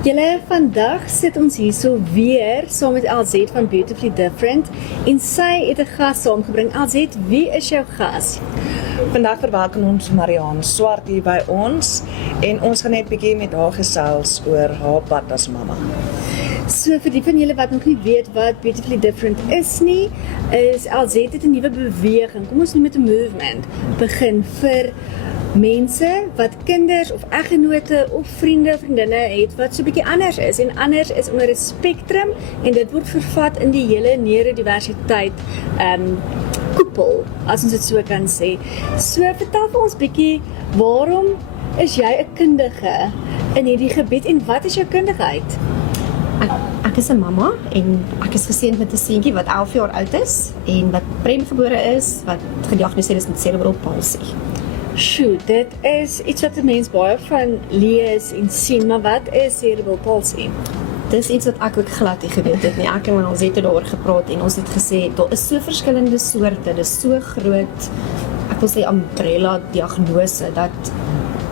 Julle, vandag sit ons hier so weer saam met LZ van Beautifully Different en sy het 'n gas saamgebring. LZ, wie is jou gas? Vandag verwelkom ons Marianne Swart hier by ons en ons gaan net bietjie met haar gesels oor haar pad as mamma. So vir die van julle wat nog nie weet wat Beautifully Different is nie, is LZ het 'n nuwe beweging, kom ons noem dit 'n movement, begin vir mense wat kinders of eggenote of vriendinne het wat so 'n bietjie anders is en anders is onder 'n spektrum en dit word vervat in die hele neurodiversiteit koepel, as ons dit so kan sê. So vertel vir ons bietjie, waarom is jy 'n kundige in hierdie gebied en wat is jou kundigheid? Ek is 'n mamma en ek is geseënd met 'n seentjie wat 11 jaar oud is en wat premgebore is, wat gediagnoseer is met cerebral palsy. Sjoe, dit is iets wat 'n mens baie van lees en sien, maar wat is cerebral palsy? Dis iets wat ek ook glad nie geweet het nie. Ek en ons het daaroor gepraat en ons het gesê, daar is so verskillende soorte, dis so groot, ek wil sê umbrella diagnose, dat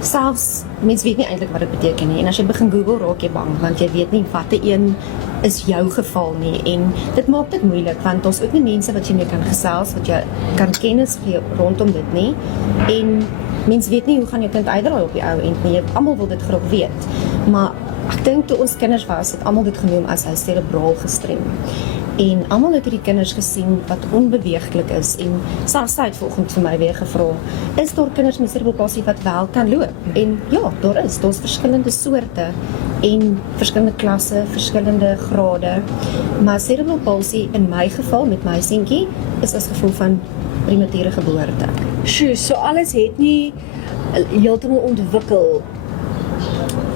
selfs mense weet nie eintlik wat dit beteken nie. En as jy begin Google, raak jy bang, want jy weet nie watter een is jou geval nie. En dit maak dit moeilik, want ons ook nie mense wat jy mee kan gesels, wat jy kan kennis gee rondom dit nie. En mense weet nie hoe gaan jou kind uitdraai op die ou end nie. Almal wil dit graag weet. Maar ek dink toe ons kinders was, het almal dit genoem as hy cerebraal gestrem. En almal het hierdie kinders gesien wat onbeweeglik is en selfs sy het vanoggend vir my weer gevra, is daar kinders met cerebral palsy wat wel kan loop? En ja, daar's verskillende soorte en verskillende klasse, verskillende grade. Maar cerebral palsy in my geval met my seentjie is as gevolg van premature geboorte. Sjoe, so alles het nie heeltemal ontwikkel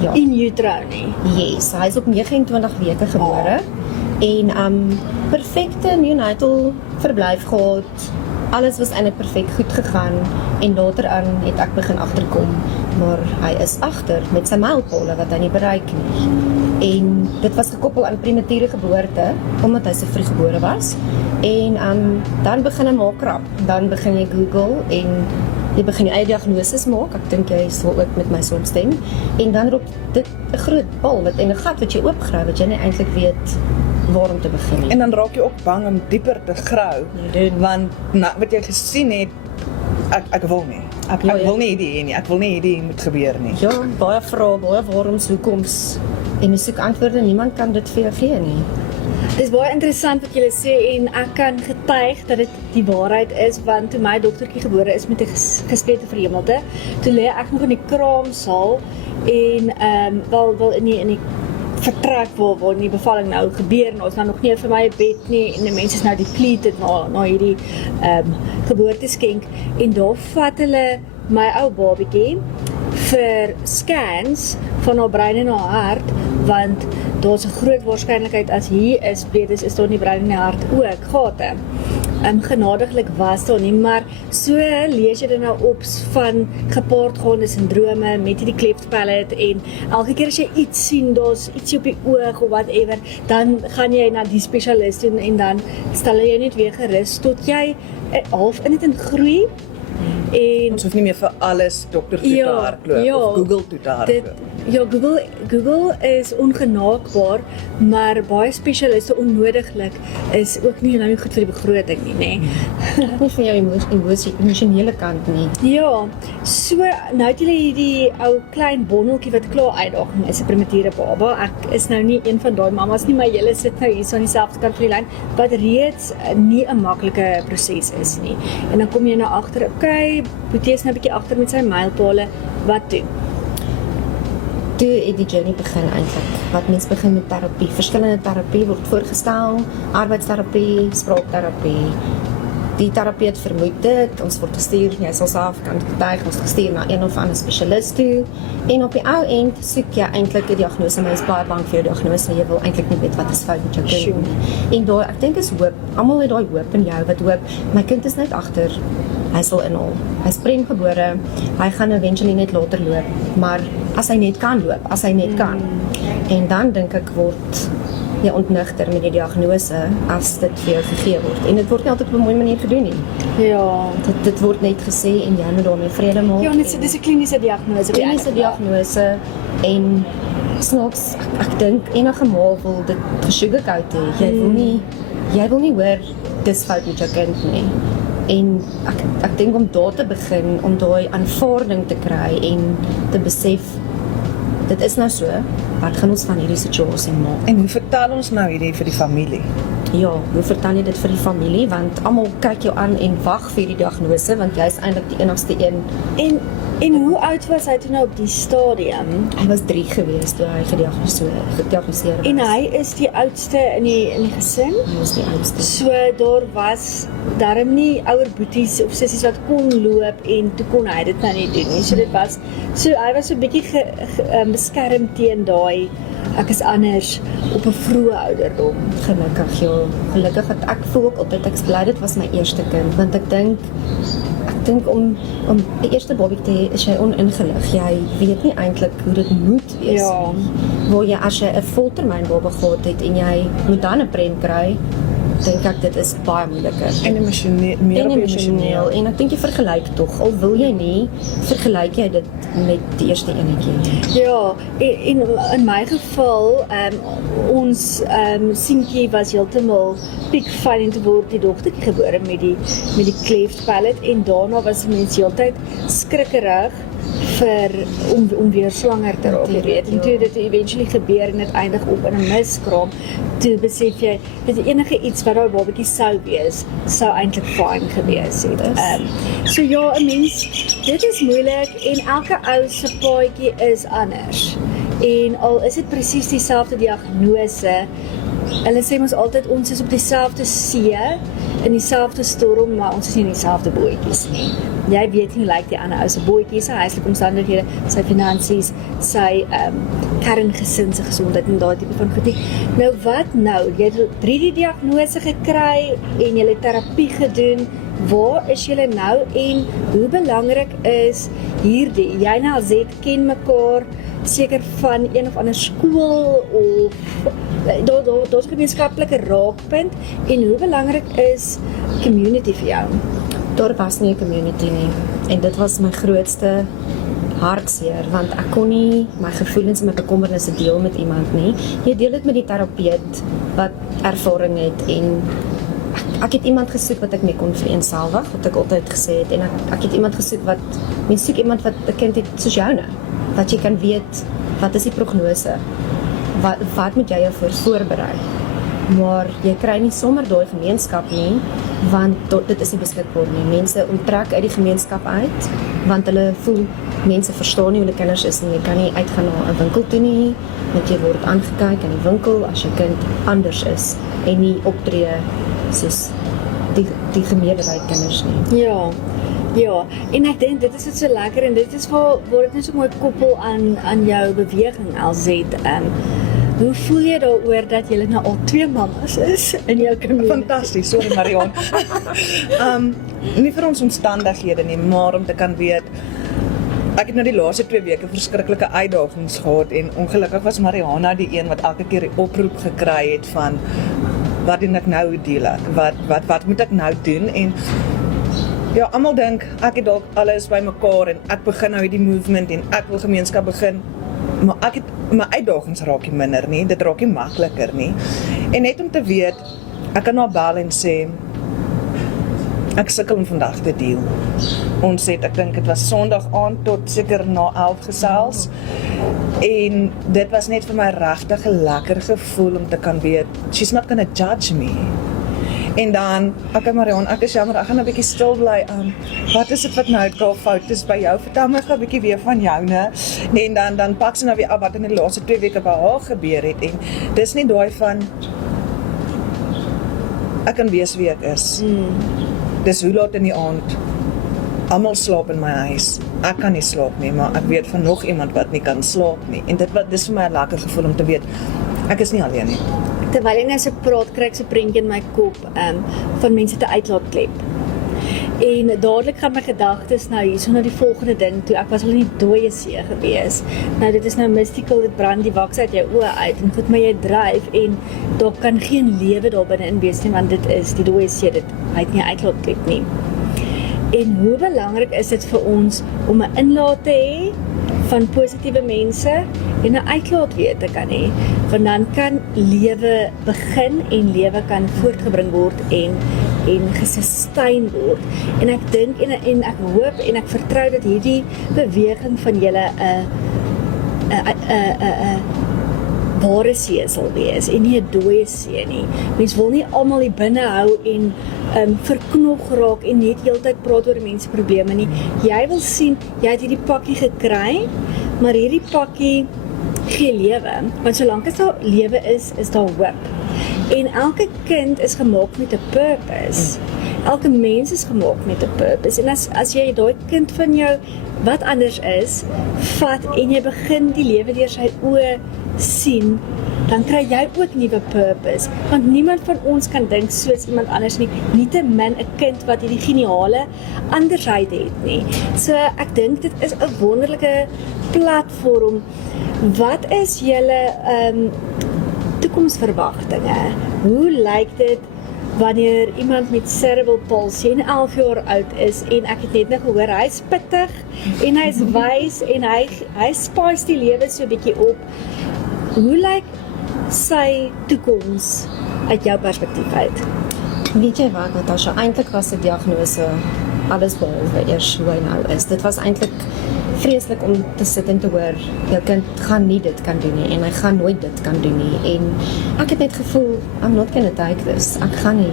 Ja. in utero nie. Yes, hy is op 29 weke gebore en perfekte neonatal verblyf gehad. Alles was eintlik perfek goed gegaan en later aan het ek begin agterkom, maar hy is agter met sy mylpale wat hy nie bereik nie. En dit was gekoppel aan premature geboorte omdat hy so vroeg gebore was. En dan begin hy maak krap. Dan begin jy Google en jy begin jy eie diagnoses maak. Ek dink jy sal ook met my saamstem. En dan roep dit 'n groot bal en 'n gat wat jy oopgrawe wat jy nie eintlik weet waar om te begin nie. En dan raak jy ook bang om dieper te grou, want wat jy gesien het, ek wil nie. Ek wil nie hierdie hê nie. Ek wil nie hierdie moet gebeur nie. Ja, baie vrae, baie waaroms, hoekoms en jy soek antwoorde, niemand kan dit vir jou gee nie. Dis baie interessant wat julle sê en ek kan getuig dat dit die waarheid is, want toe my dogtertjie gebore is met 'n gesplete verhemelte, toe lê ek nog in die kraamsaal en wel in die vertrek waar die bevalling nou gebeur en ons nou nog nie vir my 'n bed nie en die mense is nou depleted na hierdie geboorteskenk en daar vat hulle my ou babatjie vir scans van haar brein en haar hart, want daar's 'n groot waarskynlikheid as hier is betes is daar nie brein en hart ook gate. Genadiglik was daar nie, maar so lees jy dan nou op van gepaardgaande sindrome met hierdie cleft palate en elke keer as jy iets sien, daar's ietsie op die oog of whatever, dan gaan jy na die spesialis toe en dan stel jy net weer gerus tot jy half in dit in groei. En Ons hoef nie meer vir alles dokter toe te hardloop of Google toe te hardloop. Google is ongenaakbaar, maar baie spesialiste onnodiglik is ook nie goed vir die begroting nie, nê. Nie vir jou emosionele kant nie. Ja, so nou het julle hierdie ou klein bondeltjie wat klaar uitdaging is, 'n premature baba. Ek is nou nie een van daai mammas nie, maar julle sit nou hier so aan dieselfde kant van die lyn, wat reeds nie 'n maklike proses is nie. En dan kom jy nou agter, okay, Boetie is nou 'n bietjie agter met sy mylpale, wat doen? Toe het die journey begin eintlik, wat mens begin met terapie. Verskillende terapie word voorgestel, arbeidsterapie, spraakterapie. Die terapeut vermoed dit, ons word gestuur, jy sal self kan getuig, ons gestuur na een of ander spesialis toe. En op die ou end soek jy eintlik 'n diagnose, maar jy is baie bang vir jou diagnose, jy wil eintlik nie weet wat is fout met jou kind nie. En daai, ek dink is hoop, almal het daai hoop in jou, wat hoop, my kind is net agter, hy sal inhaal. Hy's premgebore, hy gaan eventually net later loop, maar as hy net kan loop, as hy net kan. En dan dink ek word jy ontnigter met die diagnose as dit vir jou gegee word. En dit word nie altyd op 'n mooi manier gedoen nie. Ja. Dit word net gesê en jy moet daarmee vrede maak. Ja, net so dis 'n kliniese diagnose. Kliniese diagnose en snaaks, ek dink enige ma wil dit gesugarcoat hê. Jy wil nie hoor dis fout met jou kind nie. En ek dink om daar te begin, om daai aanvaarding te kry en te besef dit is nou so, wat gaan ons van hierdie situasie maak? En hoe vertel ons nou hierdie vir die familie? Ja, hoe vertel jy dit vir die familie? Want almal kyk jou aan en wag vir die diagnose, want jy is eintlik die enigste een. En hoe oud was hy toe nou op die stadium? Hy was 3 gewees toe hy gediagnoseer was. En hy is die oudste in die gesin? Hy was die oudste. So daar was darm nie ouer boeties of sissies wat kon loop en toe kon hy dit nou nie doen nie. So hy was so 'n bietjie beskerm teen daai ek is anders op 'n vroeë ouderdom. Gelukkig, ja. Gelukkig het ek voel ook altyd ek is bly dit was my eerste kind, want ek dink om 'n eerste baby te hê is jy oningelig. Jy weet nie eintlik hoe dit moet wees Ja. nie. Waar jy as jy 'n voltermyn baba gehad het en jy moet dan 'n prent kry, dink ek dit is baie moeiliker. En emosioneel, meer En op emosioneel. En ek dink jy vergelyk tog, al wil jy nie, vergelyk jy dit met die eerste enetjie. Ja, en in my geval, ons seentjie was heeltemal piekfyn en toe word die dogtertjie gebore met die cleft palate en daarna was die mens heeltyd skrikkerig om weer swanger te raak, jy weet. En toe dit eventually gebeur en dit eindig op in 'n miskraam, toe besef jy dat enige iets wat daai babatjie sou wees, sou eintlik fyn gewees het. So ja, 'n mens, dit is moeilik en elke ou se paadjie is anders. En al is dit presies dieselfde diagnose, hulle sê ons altyd ons is op dieselfde see, in dieselfde storm, maar ons is nie in dieselfde bootjies nie. Jy weet nie hoe lyk die ander ou se bootjie, sy huislike omstandighede, sy finansies, sy kerngesin se gesondheid en daai tipe van goed nie. Nou wat nou? Jy het 3 diagnose gekry en jy het terapie gedoen. Waar is julle nou en hoe belangrik is hierdie? Jy en Alzet ken mekaar seker van een of ander skool of daar's 'n gemeenskaplike raakpunt en hoe belangrik is community vir jou? Daar was nie 'n community nie en dit was my grootste hartseer want ek kon nie my gevoelens en my bekommernisse deel met iemand nie. Jy deel dit met die terapeut wat ervaring het en ek het iemand gesoek wat ek mee kon vereenselwig, wat ek altyd gesê het en ek het iemand gesoek mens soek iemand wat 'n kind het soos joune, wat jy kan weet wat is die prognose, wat moet jy jou voorberei. Maar jy kry nie sommer daai gemeenskap nie, want dit is nie beskikbaar nie. Mense onttrek uit die gemeenskap uit, want hulle voel mense verstaan nie hoe hulle kinders is nie. Jy kan nie uitgaan na 'n winkel toe nie, want jy word aangekyk in die winkel as jou kind anders is en nie optree soos die gemeerderheid kinders nie. Ja, en ek dink dit is dit so lekker en dit is waar dit net so mooi koppel aan jou beweging Alzet. Hoe voel jy daaroor dat jy nou al 2 mammas is in jou community? Fantasties, sorry Marion. Nie vir ons omstandighede nie, maar om te kan weet, ek het nou die laaste 2 weke verskriklike uitdagings gehad en ongelukkig was Mariana die een wat elke keer die oproep gekry het van wat doen ek nou, hoe deel ek? Wat moet ek nou doen? En ja, almal dink ek het dalk alles bymekaar en ek begin nou hierdie movement en ek wil gemeenskap begin. Maar ek het my uitdagings raak nie minder nie, dit raak nie makliker nie. En net om te weet, ek kan nou bel en sê ek sukkel om vandag te deel. Ons het, ek dink dit was Sondag aand tot seker na 11 gesels. En dit was net vir my regtig 'n lekker gevoel om te kan weet, she's not gonna judge me. En dan, okay Marion, ek is jammer, ek gaan 'n bietjie stil bly. Wat is dit wat nou daar fout is by jou? Vertel my gou 'n bietjie weer van joune. En dan pak sy nou weer af wat in die laaste 2 weke by haar gebeur het. En dis nie daai van ek kan wees wie ek is. Dis hoe laat in die aand. Almal slaap in my huis. Ek kan nie slaap nie, maar ek weet van nog iemand wat nie kan slaap nie. En dis vir my 'n lekker gevoel om te weet ek is nie alleen nie. Terwyl ek nou so praat, kry ek so 'n prentjie in my kop van mense te uitlaatklep. En dadelik gaan my gedagtes nou hierso na die volgende ding toe. Ek was al in die dooie see gewees. Nou dit is nou mystical, dit brand die waks uit jou oë uit en goed, maar jy dryf en daar kan geen lewe daar binne in wees nie, want dit is die dooie see, hy het nie uitlaatklep nie. En hoe belangrik is dit vir ons om 'n inlaat te hê van positiewe mense en 'n uitlaat weet te kan hê, want dan kan lewe begin en lewe kan voortgebring word en gesustain word. En ek dink en ek hoop en ek vertrou dat hierdie beweging van julle 'n ware see sal wees en nie 'n dooie see nie. Mens wil nie almal hier binne hou en verknog raak en net heeltyd praat oor mense probleme nie. Jy wil sien, jy het hierdie pakkie gekry, maar hierdie pakkie gee lewe, want solank as daar lewe is daar hoop. En elke kind is gemaak met 'n purpose. Elke mens is gemaak met 'n purpose. En as jy daai kind van jou wat anders is, vat en jy begin die lewe deur sy oë sien, dan kry jy ook nuwe purpose. Want niemand van ons kan dink soos iemand anders nie, nietemin 'n kind wat hierdie geniale andersheid het nie. So ek dink dit is 'n wonderlike platform. Wat is julle toekomsverwagtinge? Hoe lyk dit wanneer iemand met cerebral palsy 11 jaar oud is en ek het net gehoor hy's pittig en hy's wys en hy spice die lewe so 'n bietjie op. Hoe lyk sy toekoms uit jou perspektief uit? Weet jy wat, Natasha, eintlik was die diagnose alles behalwe eers hoe hy nou is. Dit was eintlik vreeslik om te sit en te hoor, jou kind gaan nie dit kan doen nie en hy gaan nooit dit kan doen nie. En ek het net gevoel, I'm not gonna take this. Ek gaan nie.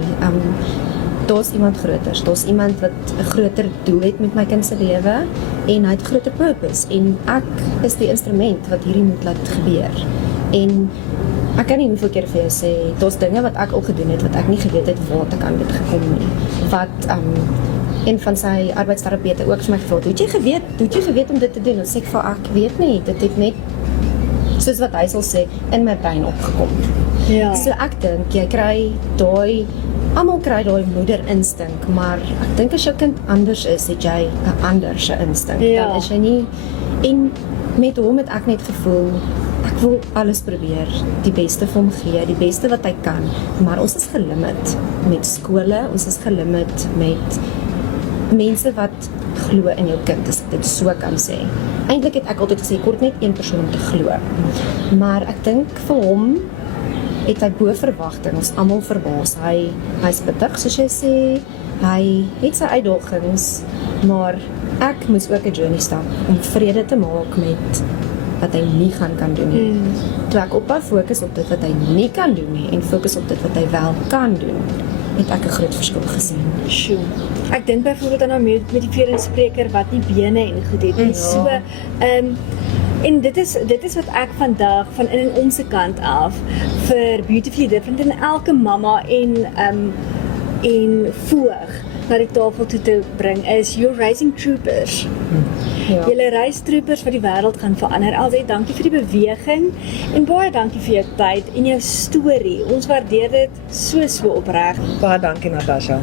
Daar's iemand groter. Daar's iemand wat 'n groter doel het met my kind se lewe en hy het 'n groter purpose en ek is die instrument wat hierdie moet laat gebeur. En ek kan nie hoeveel keer vir jou sê, daar's dinge wat ek al gedoen het wat ek nie geweet het waar ek aan dit gekom nie. Wat een van sy arbeidsterapeute ook vir my gevra het, hoe het jy geweet om dit te doen? En sê ek vir ek weet nie, dit het net soos wat hy sal sê in my brein opgekom. Ja. So ek dink jy kry almal kry daai moederinstink, maar ek dink as jou kind anders is, het jy 'n anderse instink. Ja. Dan is jy nie, en met hom het ek net gevoel ek wil alles probeer, die beste vir hom gee, die beste wat hy kan, maar ons is gelimit met skole, ons is gelimit met mense wat glo in jou kind, as ek dit so kan sê. Eintlik het ek altyd gesê, ek word net een persoon om te glo, maar ek dink vir hom het hy bo verwagting, ons almal verbaas. Hy's pittig, soos jy sê, hy het sy uitdagings, maar ek moes ook 'n journey stap om vrede te maak met wat hy nie kan doen nie. Toe ek ophou fokus op dit wat hy nie kan doen nie en fokus op dit wat hy wel kan doen, het ek 'n groot verskil gesien. Sjoe. Ek dink byvoorbeeld aan met die verenigingsspreker wat nie bene en goed het nie. Ja. So, en dit is wat ek vandag van in ons kant af vir Beautifully Different en elke mamma en voog na die tafel toe te bring is, you're raising troopers. Ja. Julle reis troopers wat die wêreld gaan verander. Altyd dankie vir die beweging en baie dankie vir jou tyd en jou storie. Ons waardeer dit so opreg. Baie dankie Natasha.